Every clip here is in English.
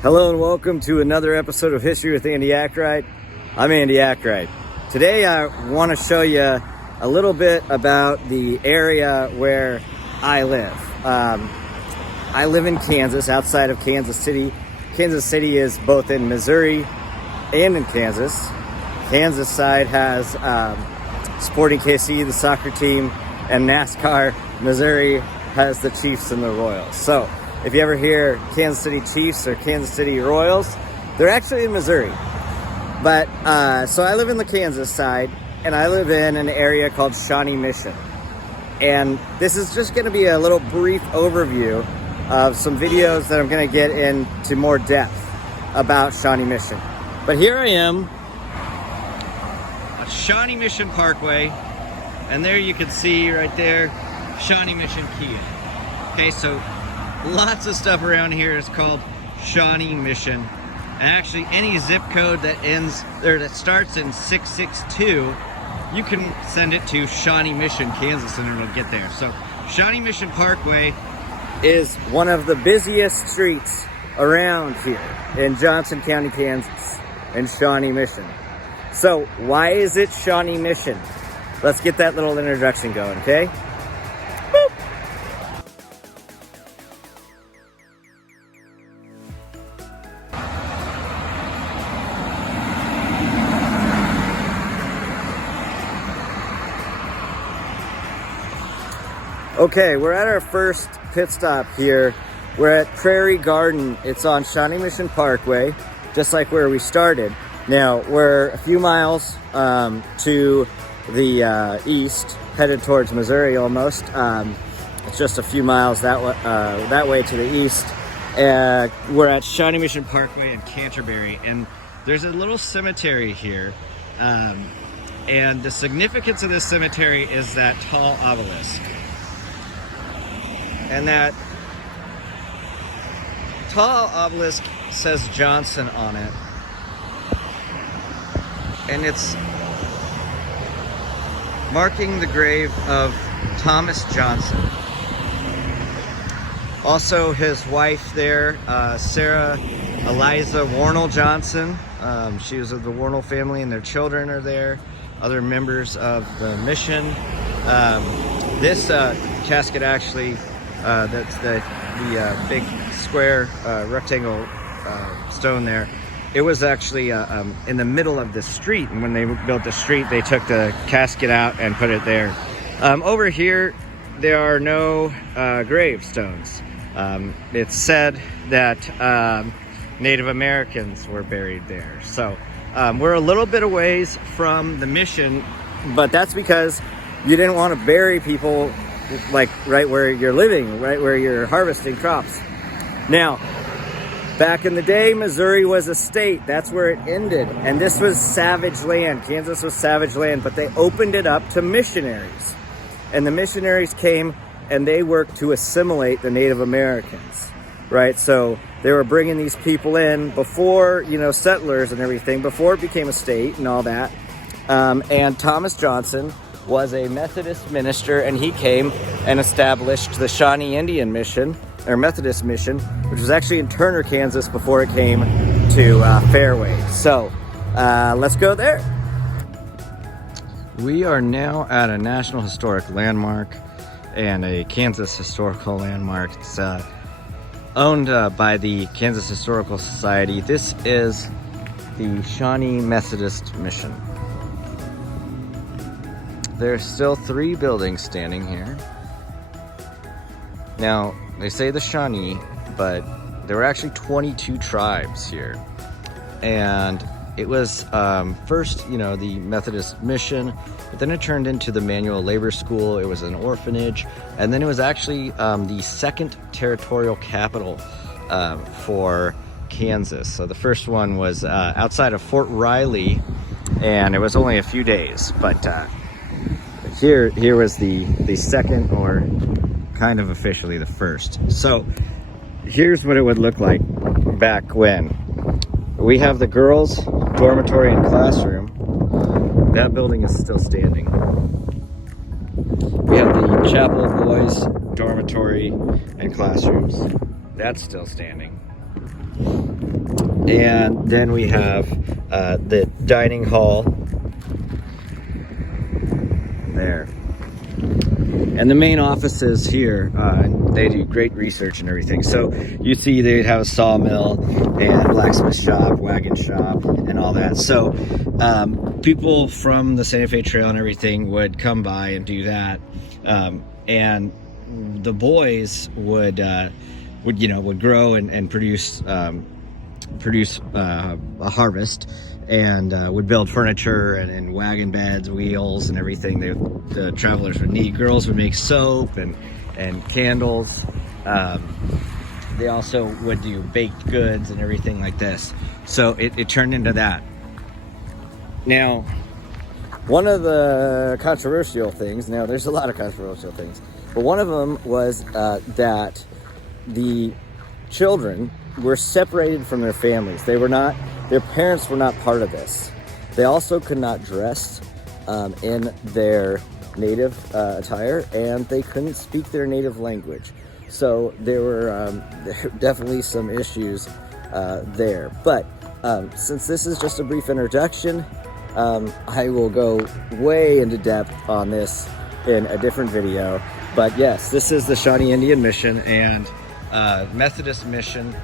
Hello and welcome to another episode of History with Andy Akright. I'm Andy Akright. Today I want to show you a little bit about the area where I live. I live in Kansas, outside of Kansas City. Kansas City is both in Missouri and in Kansas. Kansas side has Sporting KC, the soccer team, and NASCAR. Missouri has the Chiefs and the Royals. So if you ever hear Kansas City Chiefs or Kansas City Royals, they're actually in Missouri. But so I live in the Kansas side, and I live in an area called Shawnee Mission. And this is just going to be a little brief overview of some videos that I'm going to get into more depth about Shawnee Mission. But here I am at Shawnee Mission Parkway, and there you can see right there Shawnee Mission Kia. Okay, so lots of stuff around here is called Shawnee Mission. And actually any zip code that ends there that starts in 662, you can send it to Shawnee Mission, Kansas, and it'll get there. So Shawnee Mission Parkway is one of the busiest streets around here in Johnson County, Kansas, in Shawnee Mission. So why is it Shawnee Mission? Let's get that little introduction going, okay? Okay, we're at our first pit stop here. We're at Prairie Garden. It's on Shawnee Mission Parkway, just like where we started. Now, we're a few miles to the east, headed towards Missouri almost. It's just a few miles that way to the east. We're at Shawnee Mission Parkway in Canterbury, and there's a little cemetery here. And the significance of this cemetery is that tall obelisk. And that tall obelisk says Johnson on it. And it's marking the grave of Thomas Johnson. Also his wife there, Sarah Eliza Warnell Johnson. She was of the Warnell family, and their children are there. Other members of the mission. This casket actually, that's the big square rectangle stone there. It was actually in the middle of the street, and when they built the street, they took the casket out and put it there. Over here, there are no gravestones. It's said that Native Americans were buried there. So we're a little bit a ways from the mission, but that's because you didn't want to bury people like right where you're living, right where you're harvesting crops. Now, back in the day, Missouri was a state. That's where it ended. And this was savage land. Kansas was savage land, but they opened it up to missionaries. And the missionaries came and they worked to assimilate the Native Americans, right? So they were bringing these people in before, settlers and everything, before it became a state and all that. And Thomas Johnson was a Methodist minister, and he came and established the Shawnee Indian Mission, or Methodist Mission, which was actually in Turner, Kansas, before it came to Fairway. So let's go there. We are now at a National Historic Landmark and a Kansas Historical Landmark. It's owned by the Kansas Historical Society. This is the Shawnee Methodist Mission. There's still 3 buildings standing here. Now, they say the Shawnee, but there were actually 22 tribes here. And it was first, the Methodist Mission, but then it turned into the Manual Labor School. It was an orphanage. And then it was actually the second territorial capital for Kansas. So the first one was outside of Fort Riley, and it was only a few days, but here was the second, or kind of officially the first. So here's what it would look like back when. We have the girls' dormitory and classroom. That building is still standing. We have the chapel boys' dormitory and classrooms. That's still standing. And then we have the dining hall there. And the main offices here, they do great research and everything. So you see they have a sawmill and blacksmith shop, wagon shop, and all that. So people from the Santa Fe Trail and everything would come by and do that. And the boys would grow and produce a harvest, and would build furniture and wagon beds, wheels, and everything the travelers would need. Girls would make soap and candles. They also would do baked goods and everything like this. So it turned into that. Now, one of the controversial things, now there's a lot of controversial things, but one of them was that the children were separated from their families. Their parents were not part of this. They also could not dress in their native attire, and they couldn't speak their native language. So there were definitely some issues there. But since this is just a brief introduction, I will go way into depth on this in a different video. But yes, this is the Shawnee Indian Mission and Methodist mission.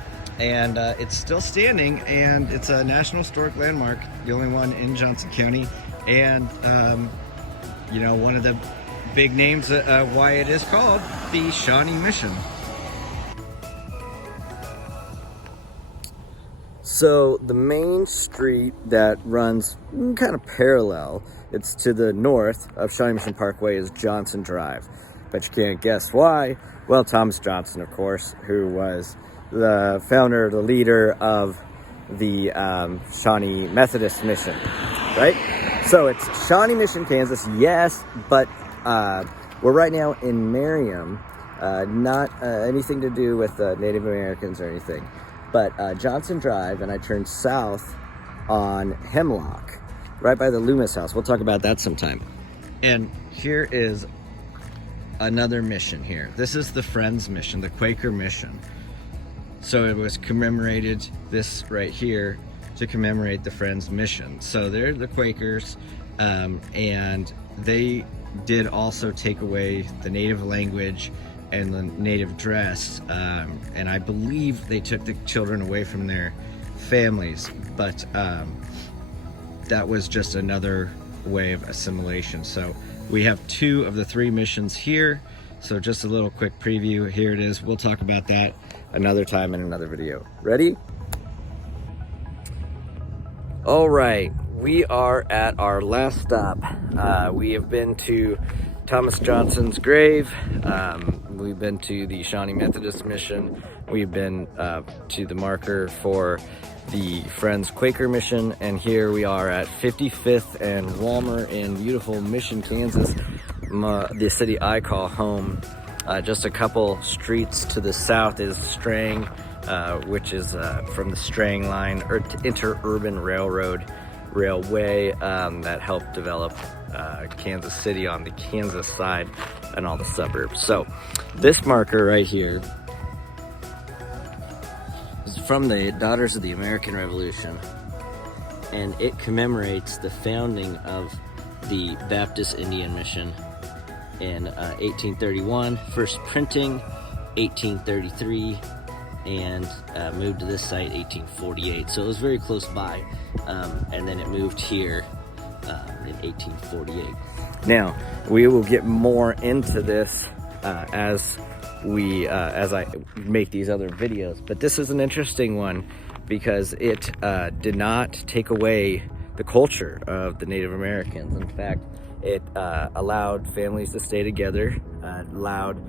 And it's still standing, and it's a National Historic Landmark, the only one in Johnson County, and one of the big names why it is called the Shawnee Mission. So the main street that runs kind of parallel, it's to the north of Shawnee Mission Parkway, is Johnson Drive. But you can't guess why. Well, Thomas Johnson, of course, who was the founder, the leader of the Shawnee Methodist Mission, right? So it's Shawnee Mission, Kansas, yes, but we're right now in Merriam, not anything to do with Native Americans or anything, but Johnson Drive, and I turned south on Hemlock, right by the Loomis house. We'll talk about that sometime. And here is another mission here. This is the Friends Mission, the Quaker mission. So it was commemorated, this right here, to commemorate the Friends Mission. So they're the Quakers, and they did also take away the native language and the native dress, and I believe they took the children away from their families, but that was just another way of assimilation. So we have 2 of the 3 missions here. So just a little quick preview. Here it is. We'll talk about that another time in another video. Ready? All right, we are at our last stop. We have been to Thomas Johnson's grave. We've been to the Shawnee Methodist Mission. We've been to the marker for the Friends Quaker Mission, and here we are at 55th and Walmer in beautiful Mission, Kansas, the city I call home. Just a couple streets to the south is Strang, which is from the Strang line, or interurban railway that helped develop Kansas City on the Kansas side and all the suburbs. So this marker right here is from the Daughters of the American Revolution, and it commemorates the founding of the Baptist Indian Mission in 1831, first printing 1833, and moved to this site 1848. So it was very close by, and then it moved here in 1848. Now we will get more into this as I make these other videos, but this is an interesting one because it did not take away the culture of the Native Americans. In fact, it allowed families to stay together, allowed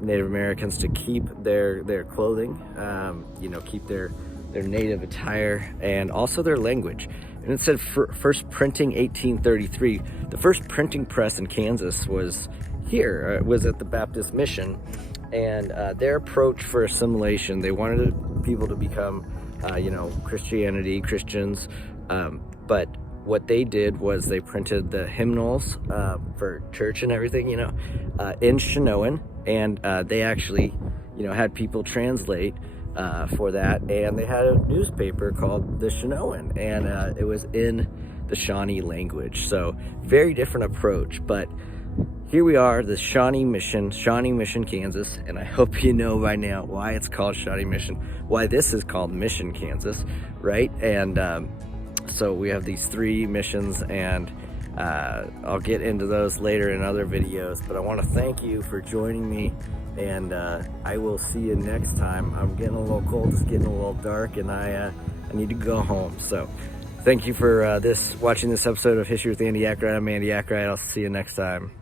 Native Americans to keep their clothing, keep their native attire, and also their language. And it said first printing 1833. The first printing press in Kansas was here. It was at the Baptist Mission, and their approach for assimilation, they wanted people to become, Christians, but what they did was they printed the hymnals for church and everything, in Chinoan, and they actually, had people translate for that, and they had a newspaper called the Shawneean, and it was in the Shawnee language. So very different approach, but here we are, the Shawnee Mission, Kansas, and I hope you know by now why it's called Shawnee Mission, why this is called Mission, Kansas, right? And so we have these 3 missions, and I'll get into those later in other videos, but I want to thank you for joining me, and I will see you next time. I'm getting a little cold, it's getting a little dark, and I need to go home. So thank you for watching this episode of History with Andy Akright. I'm Andy Akright. I'll see you next time.